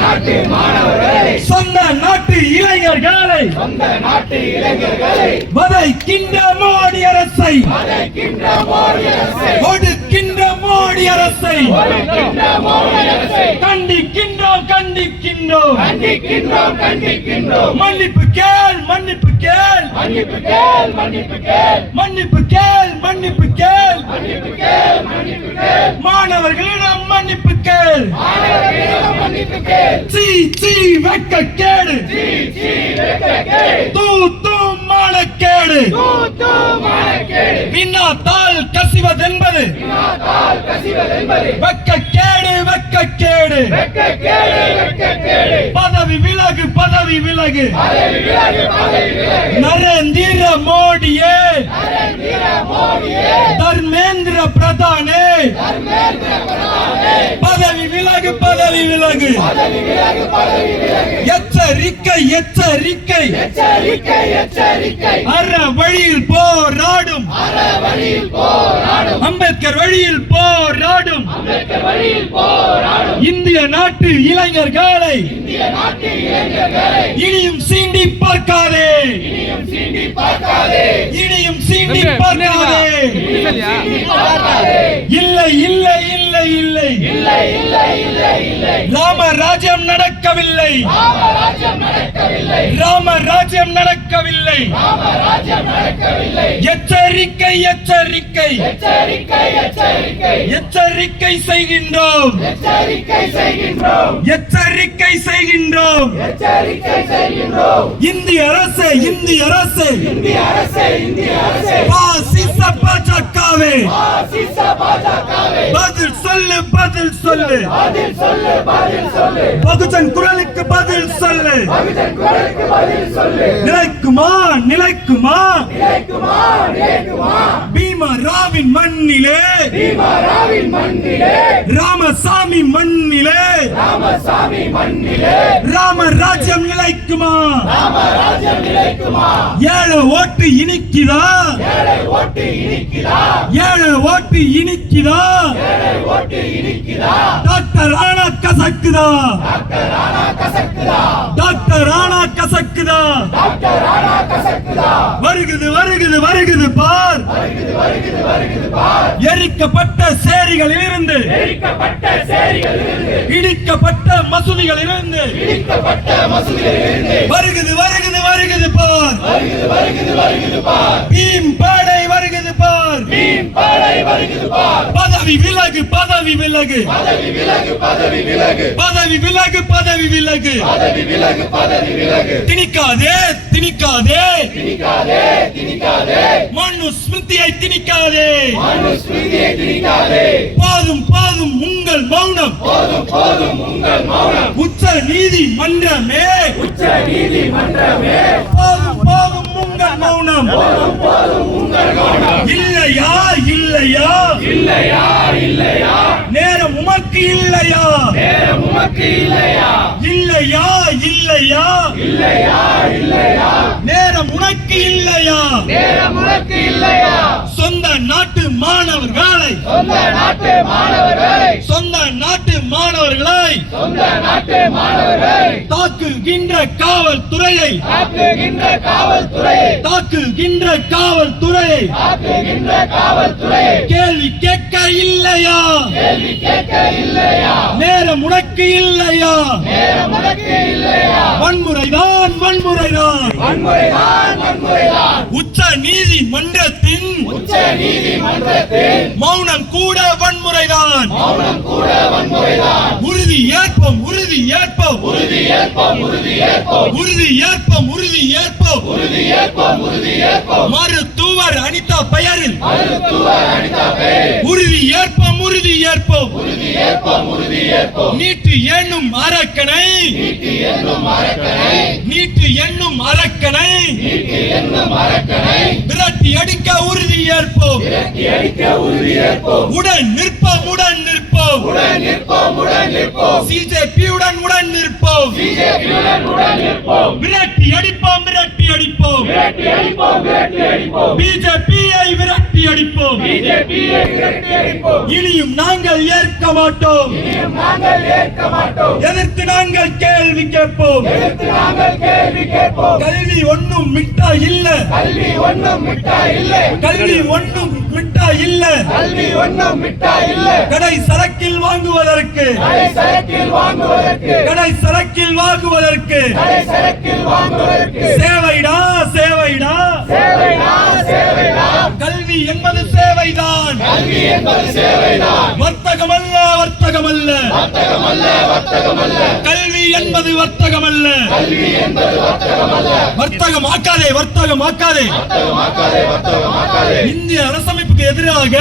நாட்டு மாணவர்களை, சொந்த நாட்டு இளைஞர்களை, சொந்த நாட்டு இளைஞர்களை வதைக்கின்ற மோடி அரசை, வதைக்கின்ற மோடி அரசை, ஒடுக்கின்ற மோடி அரசை ஒடுக்கின்ற மோடி அரசை கண்டிக்கின்றோம் கண்டிக்கின்றோம் கண்டிக்கின்றோம் கண்டிக்கின்றோம். மன்னிப்பு கேள் மன்னிப்பு கேள் மன்னிப்பு கேள் மன்னிப்பு கேள் மன்னிப்பு கேள் மன்னிப்பு கேள் மன்னிப்பு கேள் மன்னிப்பு கேள். மாணவர்களிடம் மன்னிப்பு கேள். மாணவர்களிடம் மன்னிப்பு கேள். சீ சீ வெட்கக்கேடு, சீ சீ வெட்கக்கேடு, தூ தூ மானக்கேடு, தூ தூ மானக்கேடு. விண்ணாத்தால் கசிவதென்பது வினாத்தால் கசிவதென்பது வெட்கக்கேடு வெட்கக்கேடு. வெட்கக்கேடு வெட்கக்கேடு. பதவி விலகு பதவி விலகு. பதவி விலகு பதவி விலகு. நரேந்திர மோடியே, நரேந்திர மோடியே, தர்மேந்திர பிரதானே, தர்மேந்திர பிரதானே, பதவி விலகு பதவி விலகு. பதவி விலகு பதவி விலகு. எச்சரிக்கை எச்சரிக்கை. எச்சரிக்கை எச்சரிக்கை. அற வழியில் போராடும், அற வழியில் போராடும், அம்பேத்கர் வழியில் போராடும் அம்பேத்கர் வழியில் போராடும் இந்திய நாட்டு இளைஞர்களை இந்திய நாட்டு இளைஞர்களை இனியும் சீண்டி பார்க்காதே, இனியும் சீண்டி பார்க்காதே, இனியும் சீண்டி பார்க்காதே. இனியும் சீண்டி பார்க்காதே. இல்லை இல்லை இல்லை இல்லை, இல்லை இல்லை இல்லை இல்லை. ராமராஜ்யம் நடக்கவில்லை, ராமராஜ்யம் நடக்கவில்லை, ராமராஜ்யம் நடக்கவில்லை. ராமராஜ்யம் நடக்கவில்லை. எச்சரிக்கை எச்சரிக்கை எச்சரிக்கை எச்சரிக்கை. எச்சரிக்கை செய்கின்றோம், எச்சரிக்கை செய்கின்றோம், எச்சரிக்கை செய்கின்றோம். எச்சரிக்கை செய்கின்றோம். இந்திய அரசு இந்திய அரசு இந்திய அரசே, இந்திய அரசே, பாசிச பாஜகவே, பாசிச பாஜகவே, பதில் சொல்லு பதில் சொல்லு. பதில் சொல்லு பதில் சொல்லு. பகுஜன் குரலுக்கு பதில் சொல்லு. பகுஜன் குரலுக்கு பதில் சொல்லு. நிலைக்குமா நிலைக்குமா நிலைக்குமா நிலைக்குமா. பீமராவின் மண்ணிலே, பீமராவின் மண்ணிலே, ராமசாமி மண்ணிலே ராமசாமி மண்ணிலே, ராமராஜ்யம் நிலைக்குமா? ராமராஜ்யம் நிலைக்குமா? ஏழு ஓட்டு இனிக்குதா, ஏழை ஓட்டு இனிக்குதா, ஏழு ஓட்டு இனிக்குதா, ஏழை ஓட்டு இனிக்குதா, டாக்டர் ஆனா கசக்குதா, டாக்டர் ஆனா கசக்குதா, டாக்டர் ஆனா கசக்குதா. டாக்டர் ஆனா கசக்குதா. வருகுது வருகுது வருகுது பார், வருகுது வருகுது வருகுது பார். எரிக்கப்பட்ட சேரிகளில் இருந்து, எரிக்கப்பட்ட சேரிகளிலிருந்து, இடிக்கப்பட்ட மசூதிகளில் இருந்து இடிக்கப்பட்ட மசூதிகளிலிருந்து, வருகுது வருகுது வருகுது பார். வருகுது வருகுது வருகுது பார். பீம் படை வருகுது பார். மீன் பாடை வருகுது பார். பதவி விலகு பதவி விலகு. பதவி விலகு பதவி விலகு. பதவி விலகு பதவி விலகு. பதவி விலகு பதவி விலகு. திணிக்காதே திணிக்காதே, திணிக்காதே திணிக்காதே, மனுஸ்மிருதியை திணிக்காதே. மனுஸ்மிருதியை திணிக்காதே. போதும் போதும் உங்கள் மௌனம், போதும் போதும் உங்கள் மௌனம். உச்ச நீதிமன்றமே, உச்ச நீதிமன்றமே, போதும் போதும் உங்கள் மௌனம். போதும் போதும் உங்கள் மௌனம். இல்லையா இல்லையா, இல்லையா இல்லையா, நேரம் உமக்கு இல்லையா, நேரம் உமக்கு இல்லையா, இல்லையா இல்லையா, இல்லையா இல்லையா, நேரம் உனக்கு இல்லையா. நேரம் உனக்கு இல்லையா. சொந்த நாட்டு மாணவர்களை, சொந்த நாட்டு மாணவர்களை, சொந்த நாட்டு மாணவர்களை சொந்த நாட்டு மாணவர்களை தாக்குகின்ற காவல்துறையை, தாக்குகின்ற காவல்துறையை, தாக்குகின்ற காவல்துறையை தாக்குகின்ற காவல்துறையை கேள்வி கேட்க இல்லையா, கேள்வி கேட்க இல்லையா, நேரம் உனக்கு இல்லையா. நேரம் உனக்கு இல்லையா. வன்முறைதான் வன்முறைதான், வன்முறைதான் வன்முறைதான். உச்ச நீதிமன்றத்தின் உச்ச நீதிமன்றத்தில் மௌனம் கூட வன்முறைதான். மௌனம் கூட வன்முறைதான். உறுதி ஏற்போம் உறுதி ஏற்போம், உறுதி ஏற்போம் உறுதி ஏற்போம், உறுதி ஏற்போம் உறுதி ஏற்போம். உறுதி ஏற்போம் உறுதி ஏற்போம். மருத்துவர் அனிதா பெயரில் மருத்துவர் அனிதா பெயரில் உறுதி ஏற்போம் உறுதி ஏற்போம். உறுதி ஏற்போம் உறுதி ஏற்போம். நீட்டு என்னும் அரக்கனை, நீட்டு என்னும் அரக்கனை, நீட்டு என்னும் அரக்கனை நீட்டு என்னும் அரக்கனை விரட்டி அடிக்க உறுதி ஏற்போம். விரட்டி அடிக்க உறுதி ஏற்போம். உடன் நிற்போம் உடன் நிற்போம். நிற்போம் உடன் நிற்போம் உடன் நிற்போம் சிஜேபியுடன் உடன் நிற்போம் பிஜேபியுடன் உடன் நிற்போம் விரட்டி அடிப்போம் விரட்டி அடிப்போம் விரட்டி அடிப்போம் விரட்டி அடிப்போம் பிஜேபியை விரட்டி அடிப்போம் பிஜேபியை விரட்டி அடிப்போம் இனியும் நாங்கள் ஏற்க மாட்டோம் இனியும் நாங்கள் ஏற்க மாட்டோம் எதிர்த்து நாங்கள் கேள்வி கேட்போம் எதிர்த்து நாங்கள் கேள்வி கேட்போம் கல்வி ஒண்ணும் மிட்டா இல்ல கல்வி ஒண்ணும் மிட்டா இல்லை கல்வி ஒண்ணும் மிட்டா இல்ல கல்வி ஒண்ணும் மிட்டா இல்லை கடை சரக்கில் வாங்குவதற்கு கடை சரக்கில் வாங்குவதற்கு கடை சரக்கில் வாங்குவதற்கு கடை சரக்கில் வாங்குவதற்கு சேவைடா சேவைடா சேவைடா சேவைடா கல்வி என்பது சேவைதான் கல்வி என்பது சேவைதான் வர்த்தகமல்ல வர்த்தகமல்ல வர்த்தகமல்ல வர்த்தகமல்ல கல்வி என்பது வர்த்தகமல்ல கல்வி என்பது வர்த்தகமல்ல வர்த்தகமாக்காதே வர்த்தகமாக்காதே வர்த்தகமாக்காதே வர்த்தகமாக்காதே இந்திய அரசமைப்புக்கு எதிராக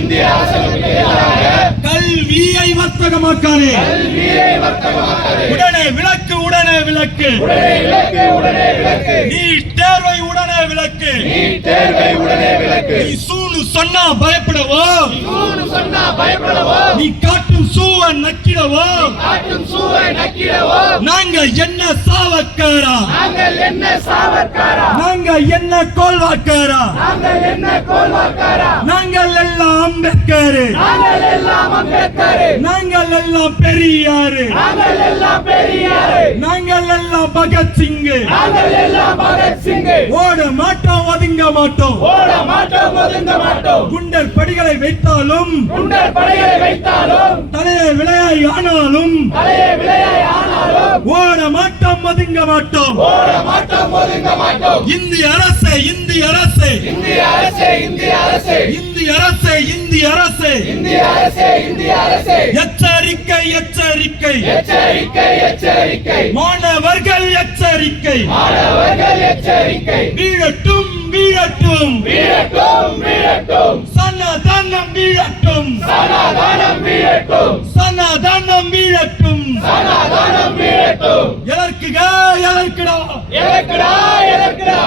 இந்திய அரசுக்கு எதிராக கல்வியை வர்த்தகமாக்காதே கல்வியை வர்த்தகமாக்காதே உடனே விலக்கு உடனே விலக்கு உடனே விலக்கு உடனே விலக்கு நீட் தேர்வை உடனே விலக்கு நீட் தேர்வை உடனே விலக்கு நீ சூடு சொன்னா பயப்படவோ சூடு சொன்னா பயப்படவோ நீ காட்டும் சூவ நக்கிடவோ காட்டும் சூவை நக்கிடவோ நாங்க என்ன சாவக்காரா நாங்கள் என்ன சாவர்காரா நாங்க என்ன கோல்வாக்காரா நாங்கள் என்ன கோல்வாக்காரா நாங்கள் எல்லாம் அம்பேத்கர் நாங்கள் எல்லாம் அம்பேத்கர் நாங்கள் எல்லாம் பெரியாரு நாங்கள் எல்லாம் பெரியார் நாங்கள் எல்லாம் பகத்சிங் நாங்கள் எல்லாம் பகத்சிங் ஓட மாட்டோம் ஒதுங்க மாட்டோம் ஓட மாட்டோம் ஒதுங்க மாட்டோம் குண்டர் படிகளை வைத்தாலும் குண்டர் படைகளை வைத்தாலும் தலையை விளையாய் ஆனாலும் தலையை விளையாய் ஆனாலும் ஓட மாட்டோம் ஒதுங்க மாட்டோம் ஓட மாட்டோம் ஒதுங்க மாட்டோம் இந்திய அரசே இந்திய அரசே இந்திய அரசே இந்திய அரசே இந்திய அரசே இந்திய அரசே இந்திய அரசே இந்திய அரசே எச்சரிக்கை எச்சரிக்கை எச்சரிக்கை எச்சரிக்கை மாணவர்கள் எச்சரிக்கை மாணவர்கள் எச்சரிக்கை வீழட்டும் வீழட்டும் வீழட்டும் வீழட்டும் சனாதனம் வீழட்டும் சனாதானம் வீழட்டும் சனாதனம் வீழட்டும் சனாதானம் வீழட்டும் எதற்குடா எதற்குடா எதற்குடா எதற்குடா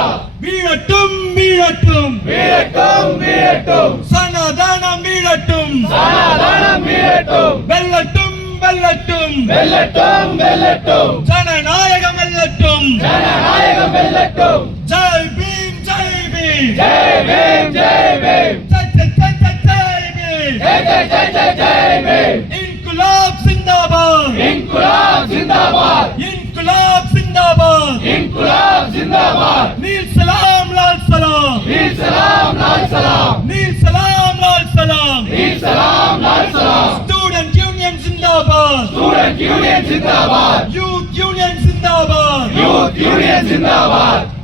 வீழட்டும் வீழட்டும் வீழட்டும் வீழட்டும் சனாதனம் வீழட்டும் சனாதானம் வீழட்டும் வெல்லட்டும் வெல்லட்டும் வெல்லட்டும் வெல்லட்டும் ஜனநாயகம் வெல்லட்டும் ஜனநாயகம் வெல்லட்டும் ஜெய் பீம் ஜெய் பீம் ஜெய் பீம் ஜெய் பீம் ஜெய் ஜெய் ஜெய் ஜெய் ஜெய் பீம் ஜெய் ஜெய் ஜெய் ஜெய் ஜெய் பீம் இன்குலாப் ஜிந்தாபாத் இன்குலாப் ஜிந்தாபாத் இன்குலாப் ஜிந்தாபாத் இன்குலாப் ஜிந்தாபாத் நீல் சலாம் லால் சலாம் வீர் சலாம் லால் சலாம் நீல் சலாம் லால் சலாம் வீர் சலாம் லால் சலாம் student union zindabad student union zindabad youth union zindabad youth union zindabad